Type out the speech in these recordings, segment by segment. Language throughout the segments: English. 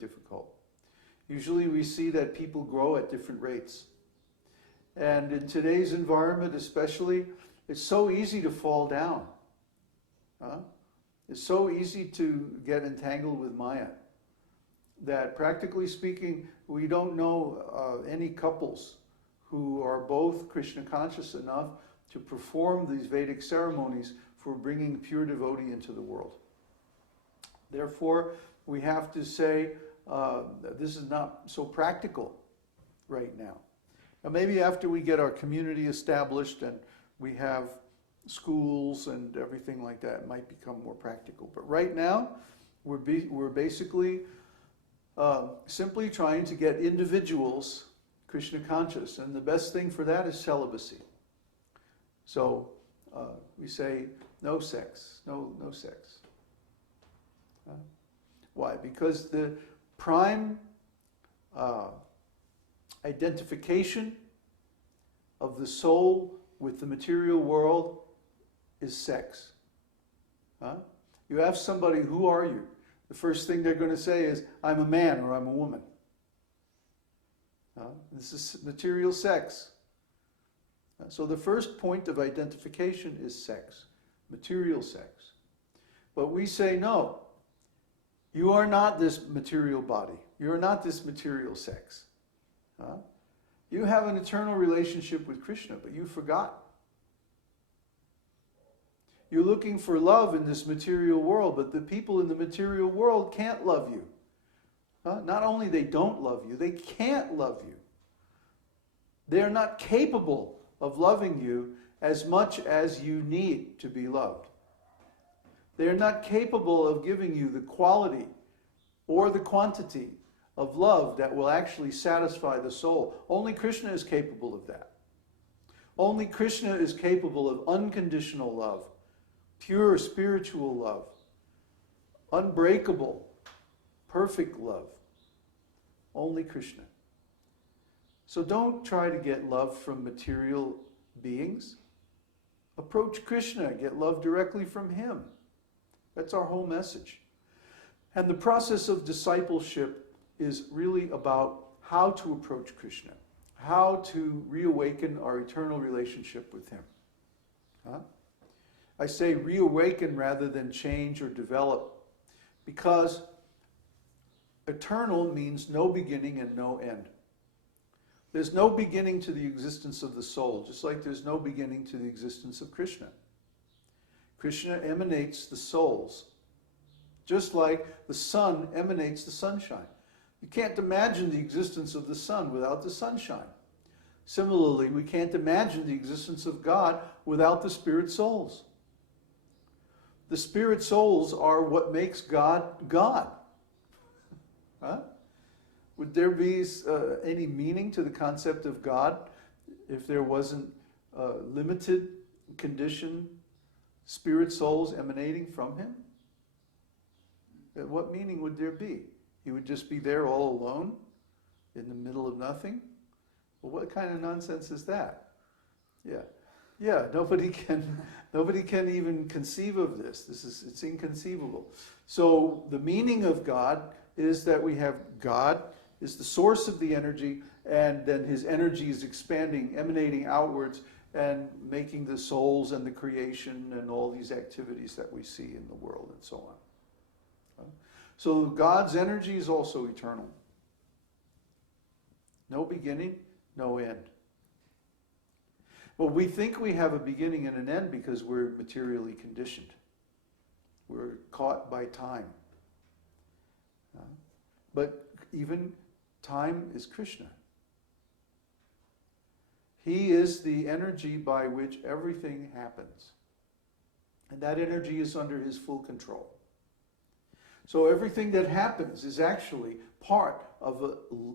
difficult. Usually we see that people grow at different rates. And in today's environment especially, it's so easy to fall down. It's so easy to get entangled with Maya that, practically speaking, we don't know any couples who are both Krishna conscious enough to perform these Vedic ceremonies for bringing pure devotee into the world. Therefore, we have to say this is not so practical right now. Now, maybe after we get our community established and we have schools and everything like that, it might become more practical. But right now, we're basically simply trying to get individuals Krishna conscious, and the best thing for that is celibacy. So we say no sex, no sex. Why? Because the prime identification of the soul with the material world is sex. You ask somebody, who are you? The first thing they're going to say is, I'm a man or I'm a woman. This is material sex. So the first point of identification is sex, material sex. But we say, no, you are not this material body. You are not this material sex. You have an eternal relationship with Krishna, but you forgot. You're looking for love in this material world, but the people in the material world can't love you. Not only they don't love you, they can't love you. They are not capable of loving you as much as you need to be loved. They are not capable of giving you the quality or the quantity of love that will actually satisfy the soul. Only Krishna is capable of that. Only Krishna is capable of unconditional love, pure spiritual love, unbreakable, perfect love. Only Krishna. So don't try to get love from material beings. Approach Krishna, get love directly from him. That's our whole message. And the process of discipleship is really about how to approach Krishna, how to reawaken our eternal relationship with him. I say reawaken rather than change or develop, because eternal means no beginning and no end. There's no beginning to the existence of the soul, just like there's no beginning to the existence of Krishna. Krishna emanates the souls, just like the sun emanates the sunshine. You can't imagine the existence of the sun without the sunshine. Similarly, we can't imagine the existence of God without the spirit souls. The spirit souls are what makes God, God. Would there be any meaning to the concept of God if there wasn't limited condition spirit souls emanating from him? What meaning would there be? He would just be there all alone in the middle of nothing? Well, what kind of nonsense is that? Yeah, nobody can even conceive of this. It's inconceivable. So the meaning of God is that we have God is the source of the energy, and then his energy is expanding, emanating outwards, and making the souls and the creation and all these activities that we see in the world and so on. So God's energy is also eternal. No beginning, no end. Well, we think we have a beginning and an end because we're materially conditioned. We're caught by time. But even time is Krishna. He is the energy by which everything happens. And that energy is under his full control. So everything that happens is actually part of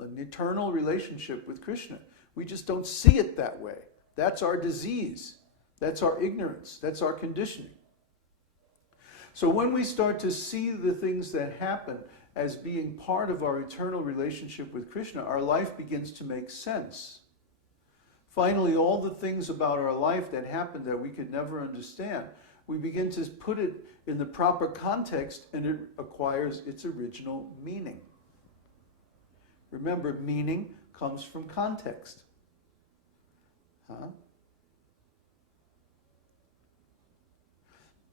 an eternal relationship with Krishna. We just don't see it that way. That's our disease. That's our ignorance. That's our conditioning. So when we start to see the things that happen as being part of our eternal relationship with Krishna, our life begins to make sense. Finally, all the things about our life that happen that we could never understand, we begin to put it in the proper context and it acquires its original meaning. Remember, meaning comes from context. Huh?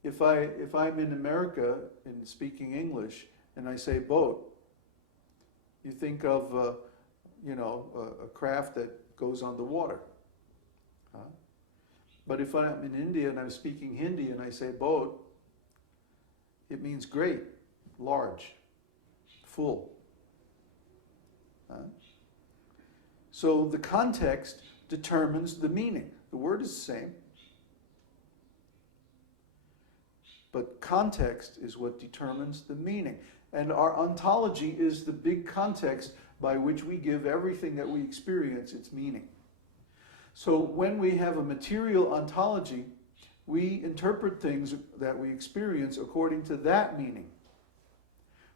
If I'm in America and speaking English and I say boat, you think of a craft that goes on the water. Huh? But if I'm in India and I'm speaking Hindi and I say boat, it means great, large, full. Huh? So the context determines the meaning. The word is the same, but context is what determines the meaning. And our ontology is the big context by which we give everything that we experience its meaning. So when we have a material ontology, we interpret things that we experience according to that meaning.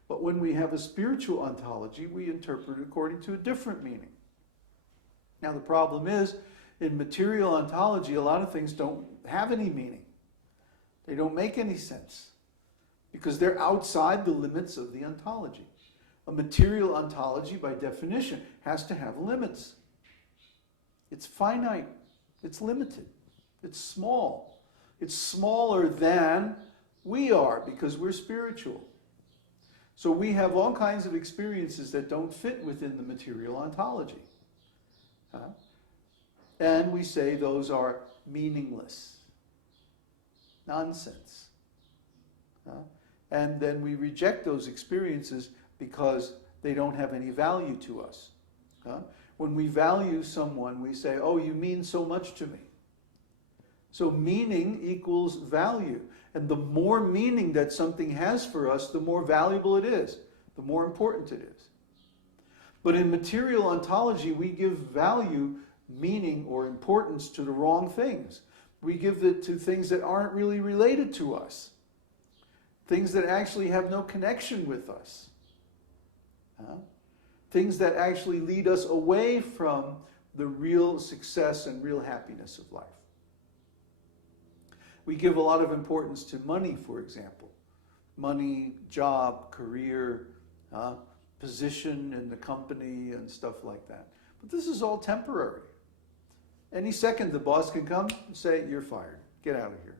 But when we have a spiritual ontology, we interpret it according to a different meaning. Now the problem is, in material ontology, a lot of things don't have any meaning. They don't make any sense because they're outside the limits of the ontology. A material ontology, by definition, has to have limits. It's finite. It's limited. It's small. It's smaller than we are because we're spiritual. So we have all kinds of experiences that don't fit within the material ontology. And we say those are meaningless. Nonsense. And then we reject those experiences because they don't have any value to us. When we value someone, we say, oh, you mean so much to me. So meaning equals value. And the more meaning that something has for us, the more valuable it is, the more important it is. But in material ontology, we give value, meaning, or importance to the wrong things. We give it to things that aren't really related to us. Things that actually have no connection with us. Things that actually lead us away from the real success and real happiness of life. We give a lot of importance to money, for example. Money, job, career, position in the company and stuff like that. But this is all temporary. Any second the boss can come and say, you're fired. Get out of here.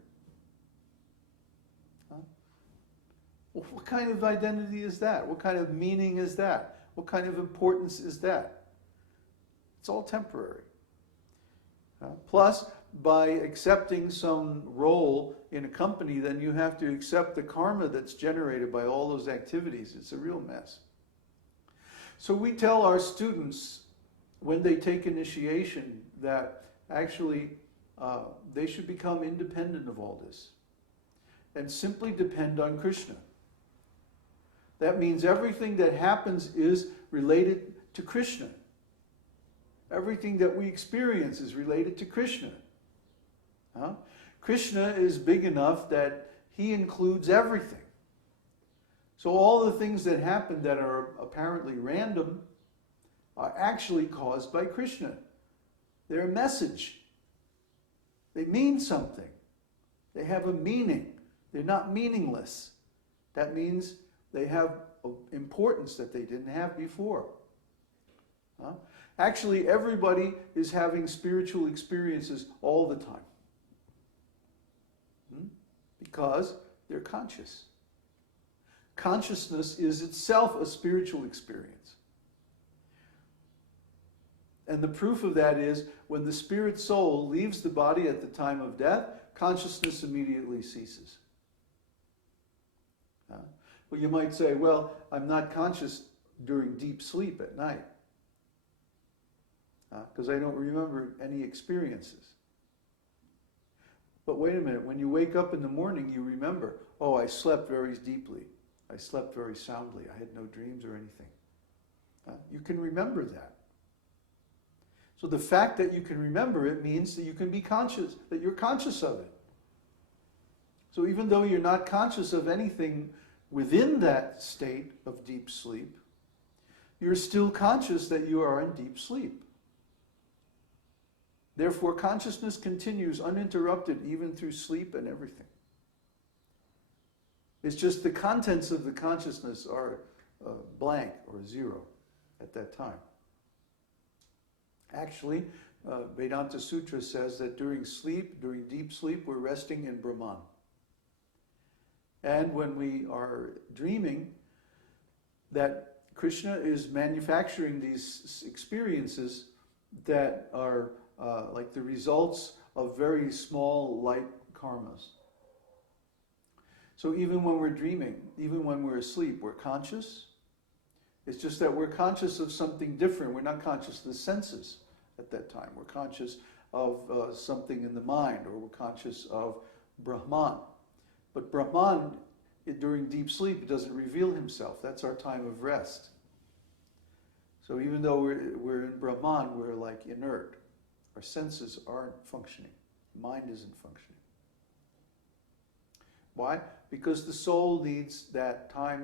Well, what kind of identity is that? What kind of meaning is that? What kind of importance is that? It's all temporary. Plus, by accepting some role in a company, then you have to accept the karma that's generated by all those activities. It's a real mess. So we tell our students when they take initiation that actually they should become independent of all this and simply depend on Krishna. That means everything that happens is related to Krishna. Everything that we experience is related to Krishna. Krishna is big enough that he includes everything. So all the things that happen that are apparently random are actually caused by Krishna. They're a message. They mean something. They have a meaning. They're not meaningless. That means they have importance that they didn't have before. Actually, everybody is having spiritual experiences all the time. Because they're conscious. Consciousness is itself a spiritual experience. And the proof of that is when the spirit soul leaves the body at the time of death, consciousness immediately ceases. Well, you might say, well, I'm not conscious during deep sleep at night because I don't remember any experiences. But wait a minute, when you wake up in the morning, you remember, oh, I slept very deeply. I slept very soundly. I had no dreams or anything. You can remember that. So the fact that you can remember it means that you can be conscious, that you're conscious of it. So even though you're not conscious of anything within that state of deep sleep, you're still conscious that you are in deep sleep. Therefore, consciousness continues uninterrupted even through sleep and everything. It's just the contents of the consciousness are blank or zero at that time. Actually, Vedanta Sutra says that during sleep, during deep sleep, we're resting in Brahman. And when we are dreaming, that Krishna is manufacturing these experiences that are like the results of very small, light karmas. So even when we're dreaming, even when we're asleep, we're conscious. It's just that we're conscious of something different. We're not conscious of the senses at that time. We're conscious of something in the mind, or we're conscious of Brahman. But Brahman, during deep sleep, doesn't reveal himself. That's our time of rest. So even though we're in Brahman, we're like inert. Our senses aren't functioning. Mind isn't functioning. Why? Because the soul needs that time